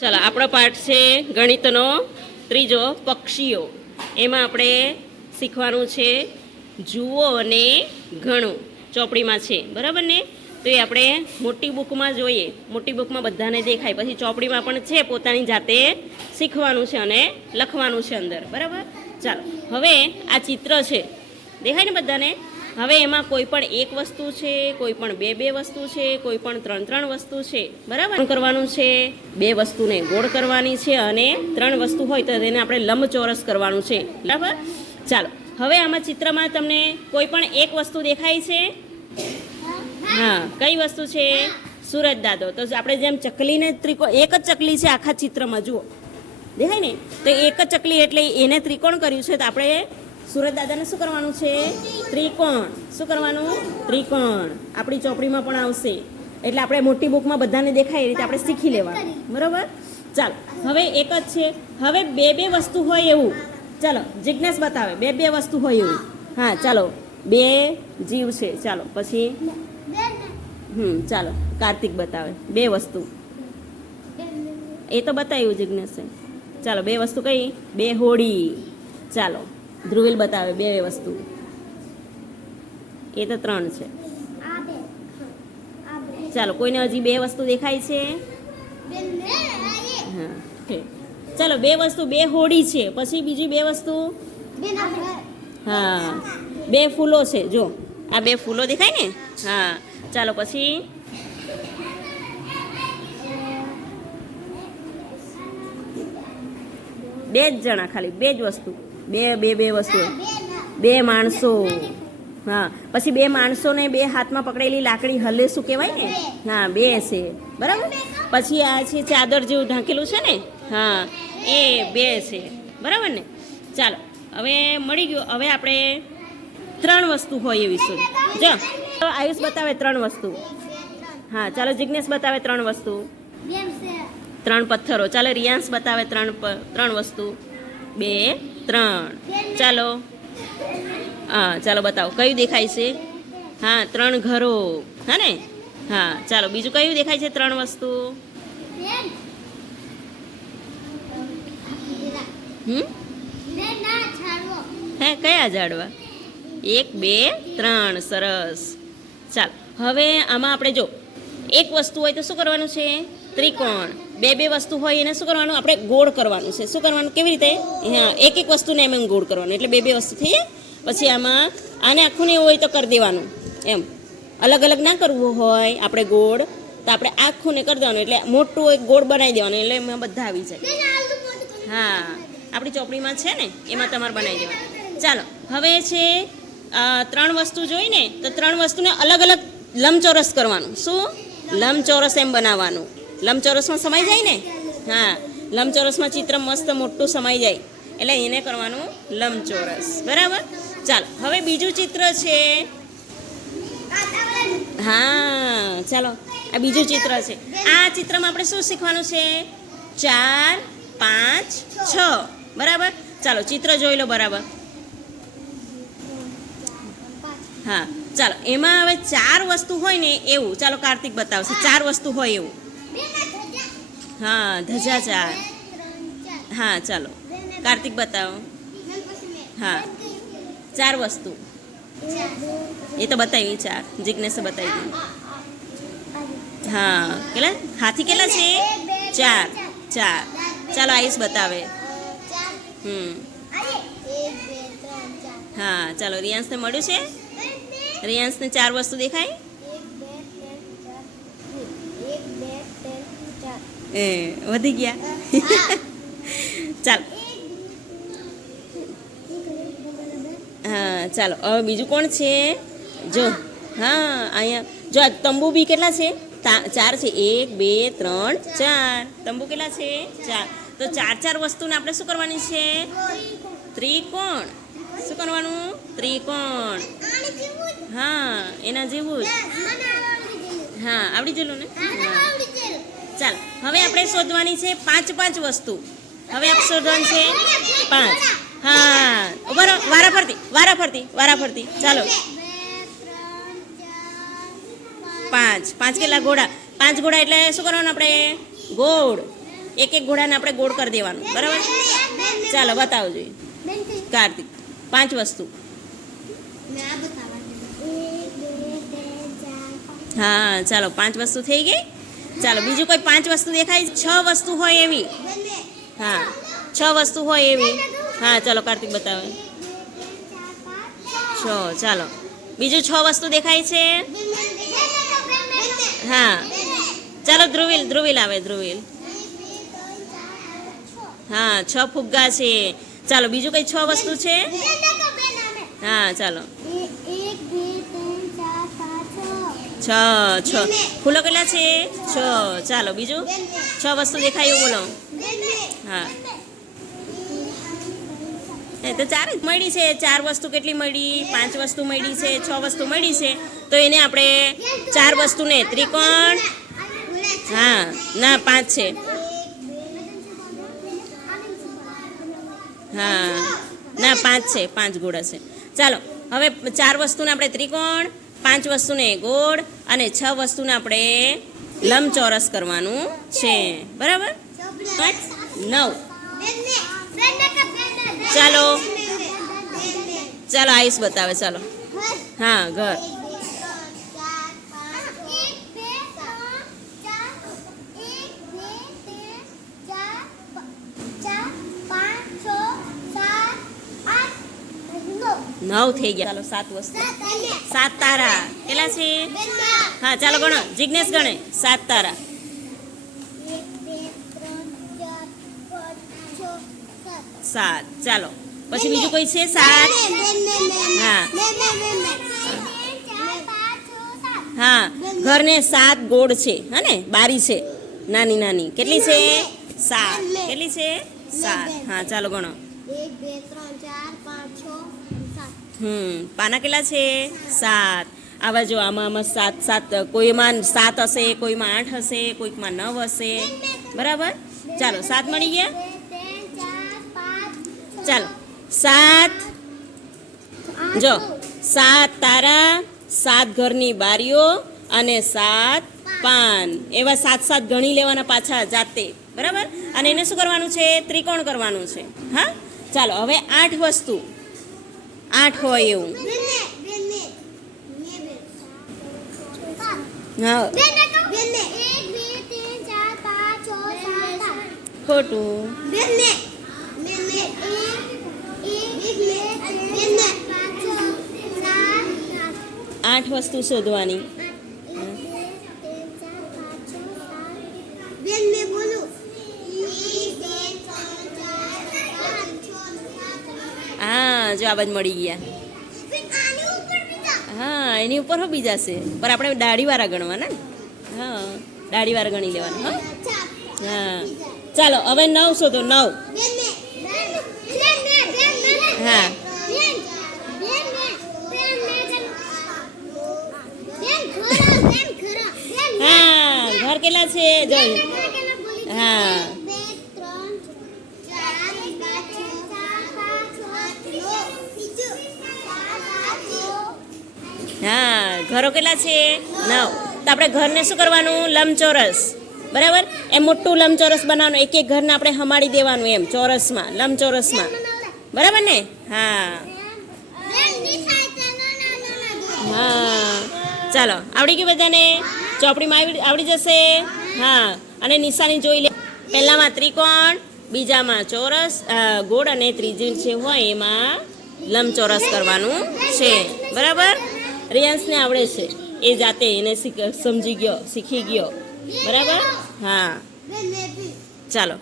ચાલો, આપણો પાઠ છે ગણિતનો ત્રીજો પક્ષીઓ. એમાં આપણે શીખવાનું છે જુઓ અને ઘણું ચોપડીમાં છે. બરાબર ને? તો એ આપણે મોટી બુકમાં જોઈએ. મોટી બુકમાં બધાને દેખાય. પછી ચોપડીમાં પણ છે પોતાની જાતે શીખવાનું છે અને લખવાનું છે અંદર. બરાબર? ચાલો, હવે આ ચિત્ર છે. દેખાય ને બધાને? હવે એમાં કોઈ પણ એક વસ્તુ છે, કોઈ પણ બે બે વસ્તુ છે, કોઈ પણ ત્રણ ત્રણ વસ્તુ છે. બરાબર? કરવાનું છે, બે વસ્તુને ગોળ કરવાની છે અને ત્રણ વસ્તુ હોય તો તેને આપણે લંબચોરસ કરવાનું છે. બરાબર? ચાલો, હવે આમાં ચિત્રમાં તમને કોઈ પણ એક વસ્તુ દેખાય છે? હા, કઈ વસ્તુ છે? સુરજ દાદો. તો આપણે જેમ ચકલીને ત્રિકોણ, એક જ ચકલી છે આખા ચિત્રમાં, જુઓ. દેખાય ને? તો એક જ ચકલી એટલે એને ત્રિકોણ કર્યું છે, તો આપણે સુરત દાદાને શું કરવાનું છે? ત્રિકોણ. શું કરવાનું? ત્રિકોણ. આપણી ચોપડીમાં પણ આવશે. એટલે આપણે મોટી બુકમાં બધાને દેખાય એ રીતે આપણે શીખી લેવાનું. બરાબર? ચાલો, હવે એક જ છે. હવે બે બે વસ્તુ હોય એવું. ચાલો જિજ્ઞાસ બતાવે. બે બે વસ્તુ હોય એવું. હા, ચાલો. બે જીવ છે. ચાલો, પછી? હમ, ચાલો. કાર્તિક બતાવે. બે વસ્તુ. એ તો બતાવ્યું જિજ્ઞેશે. ચાલો, બે વસ્તુ કઈ? બે હોડી. ચાલો. ધ્રુવિલ બતાવે બે વસ્તુ. એ તો ત્રણ છે. ચાલો, કોઈને હજી બે વસ્તુ દેખાય છે? હા. ચાલો, બે વસ્તુ, બે હોડી છે. પછી બીજી બે વસ્તુ? હા, બે ફૂલો છે. જો, આ બે ફૂલો દેખાય ને? હા, ચાલો પછી. બે જ જણા ખાલી, બે જ વસ્તુ. બે બે બે વસ્તુ બે માણસો. હા પછી બે માણસોને બે હાથમાં પકડેલી લાકડી હલે શું કહેવાય ને? હા બે છે. બરાબર? પછી આ છે ચાદર જેવું ઢાંકેલું છે ને? હા એ બે છે. બરાબર ને? ચાલો હવે મળી ગયું. હવે આપણે ત્રણ વસ્તુ હોય એવી શું જો તો આયુષ બતાવે ત્રણ વસ્તુ. હા ચાલો જિજ્ઞેશ બતાવે ત્રણ વસ્તુ. ત્રણ પથ્થરો. ચાલો રિયાન્સ બતાવે ત્રણ ત્રણ વસ્તુ. બે, ત્રણ. ચાલો. હા, ચાલો બતાવો. કયું દેખાય છે? હા, ત્રણ ઘરો. હા ને? હા, ચાલો. બીજું કયું દેખાય છે ત્રણ વસ્તુ? હમ? હે, કયા ઝાડવા? એક, બે, ત્રણ. સરસ. ચાલો. હવે આમાં આપણે જો, એક વસ્તુ હોય તો શું કરવાનું છે? ત્રિકોણ. બે બે વસ્તુ હોય એને શું કરવાનું? આપણે ગોળ કરવાનું છે. શું કરવાનું? કેવી રીતે? હા એક એક વસ્તુને એમ એમ ગોળ કરવાનું. એટલે બે બે વસ્તુ થઈ જાય. પછી આમાં આને આખું ને એવું હોય તો કરી દેવાનું. એમ. અલગ અલગ ના કરવું હોય આપણે ગોળ તો આપણે આખું ને કરી દેવાનું. એટલે મોટું એક ગોળ બનાવી દેવાનું. એટલે એમાં બધા આવી જાય. હા. આપણી ચોપડીમાં છે ને એમાં તમારે બનાવી દેવાનું. ચાલો હવે છે ત્રણ વસ્તુ જોઈ ને તો ત્રણ વસ્તુને અલગ અલગ લંબચોરસ કરવાનું. શું? લંબચોરસ એમ બનાવવાનું. લંબચોરસમાં સમાઈ જાય ને? હા, લંબચોરસમાં ચિત્ર મસ્ત મોટું સમાઈ જાય. એટલે એને કરવાનું લંબચોરસ. બરાબર? ચાલો, હવે બીજું ચિત્ર છે. હા, ચાલો. આ બીજું ચિત્ર છે. આ ચિત્રમાં આપણે શું શીખવાનું છે? ચાર, પાંચ, છ. બરાબર? ચાલો, ચિત્ર જોઈ લો બરાબર. હા, ચાલો. એમાં હવે ચાર વસ્તુ હોય ને એવું. ચાલો, કાર્તિક બતાવશે. ચાર વસ્તુ હોય એવું. હા, ધજા ચાર. હા, ચાલો. કાર્તિક બતાવો. હા. ચાર વસ્તુ. એ તો બતાવી ચાર જિજ્ઞેશે બતાવી દીધી હા, કેટલા? હાથી કેટલા છે? ચાર. ચાર. ચાલો, આયુષ બતાવે. હમ. હા, ચાલો રિયાંશને મળ્યું છે? રિયાંશને ચાર વસ્તુ દેખાય? એ, વધી ગયા. ચાલો. હા, ચાલો. હવે બીજું કોણ છે? જો. હા, અહીંયા. જો, આ તંબુ બી કેટલા છે? ચાર છે. એક, બે, ત્રણ, ચાર. તંબુ કેટલા છે? ચાર. તો ચાર ચાર વસ્તુને આપણે શું કરવાની છે? ત્રિકોણ. શું કરવાનું? ત્રિકોણ. હા, એના જેવું જ. હા, આવડી જેલું ને? હા. ચાલ, હવે આપણે શોધવાની છે પાંચ પાંચ વસ્તુ. હવે આપણે શોધવાની છે પાંચ. હા, ઊભા વારા ફરતી વારા ફરતી વારા ફરતી. ચાલો. પાંચ. પાંચ કેટલા ઘોડા? પાંચ ઘોડા એટલે શું કરવાનું આપણે? ગોળ. એક એક ઘોડાને આપણે ગોળ કરી દેવાનું. બરાબર? ચાલો બતાવજો કાર્તિક, પાંચ વસ્તુ. હા, ચાલો, પાંચ વસ્તુ થઈ ગઈ? ચાલો, બીજું કોઈ પાંચ વસ્તુ દેખાય? છ વસ્તુ હોય એવી. હા, છ વસ્તુ હોય એવી. હા, ચાલો, કાર્તિક બતાવે. છ, ચાલો. બીજું છ વસ્તુ દેખાય છે? હા. ચાલો, ધ્રુવિલ ધ્રુવિલ આવે, ધ્રુવિલ. હા, છ ફુગ્ગા છે. ચાલો, બીજું કઈ છ વસ્તુ છે? હા, ચાલો. છ છ. ફૂલો કેટલા છે? છ. ચાલો, બીજું? છ વસ્તુ દેખાય એવું બોલો. હા. એ તો ચાર જ મળી છે. ચાર વસ્તુ કેટલી મળી? પાંચ વસ્તુ મળી છે. છ વસ્તુ મળી છે. તો એને આપણે ચાર વસ્તુને ત્રિકોણ. હા, ના, પાંચ છે. હા, ના, પાંચ છે. પાંચ ગોળા છે. ચાલો, હવે ચાર વસ્તુને આપણે ત્રિકોણ પાંચ વસ્તુને ગોળ અને છ વસ્તુને આપણે લંબચોરસ કરવાનું છે. બરાબર? નવ. ચાલો. ચાલો, આયુષ બતાવે, ચાલો. હા, ઘર. નવ થઈ ગયા. ચાલો સાત વસ્તુ. સાત તારા. કેટલા છે? હા, ચાલો ગણો. જિજ્ઞેશ ગણે. સાત તારા. સાત. ચાલો. પછી બીજું કોઈ છે? સાત. હા. હા. ઘરને સાત ગોળ છે. હા ને? બારી છે. નાની નાની. કેટલી છે? સાત. કેટલી છે? સાત. હા, ચાલો ગણો. એક, બે, ત્રણ, ચાર હમ, પાના કેટલા છે? સાત. આવા જો આમાં આમાં સાત સાત, કોઈમાં સાત હશે, કોઈમાં આઠ હશે, કોઈકમાં નવ હશે. બરાબર? ચાલો, સાત મળી ગયા? ચાલો, સાત. જો, સાત તારા, સાત ઘરની બારીઓ અને સાત પાન. એવા સાત સાત ગણી લેવાના પાછા જાતે. બરાબર? અને એને શું કરવાનું છે? ત્રિકોણ કરવાનું છે. હા? ચાલો, હવે આઠ વસ્તુ. આઠ હોય એવું. ખોટું. આઠ. વસ્તુ બે. સાત. હા બેને કહો. બેને. એક, બે, ત્રણ, ચાર, પાંચ, છ, સાત, આઠ. ખોટું બેને. બેને. એક, એક, બે, ત્રણ, બેને. પાંચ, છ, સાત, આઠ. આઠ વસ્તુ શોધવાની આઠ. એક, બે, ત્રણ, ચાર, પાંચ, છ, સાત. બેનને બોલું. એક, બે, ત્રણ, ચાર, પાંચ, છ, સાત. હા જ મળી ગયા. હા, એની ઉપર હો બીજા છે. પણ આપણે દાઢીવાળા ગણવાના ને? હા, દાઢીવાળા ગણી લેવાના, હા. હા. ચાલો, હવે નવ શોધો, નવ. હા. હા, ઘર કેટલા છે? જો હા. હા, ઘરો કેટલા છે? નવ. તો આપણે ઘરને શું કરવાનું? લંબચોરસ. બરાબર? એમ મોટું લંબચોરસ બનાવવાનું. એક એક ઘરને આપણે હમાડી દેવાનું એમ, ચોરસમાં, લંબચોરસમાં. બરાબર ને? હા. હા. ચાલો, આવડી ગયું બધાને? ચોપડીમાં આવડી આવડી જશે? હા. અને નિશાની જોઈ લે. પહેલામાં ત્રિકોણ, બીજામાં ચોરસ ગોળ અને ત્રીજી જે હોય એમાં લંબચોરસ કરવાનું છે. બરાબર? રિયાન્સને આવડે છે. એ જાતે એને સમજી ગયો શીખી ગયો. બરાબર? હા. ચાલો.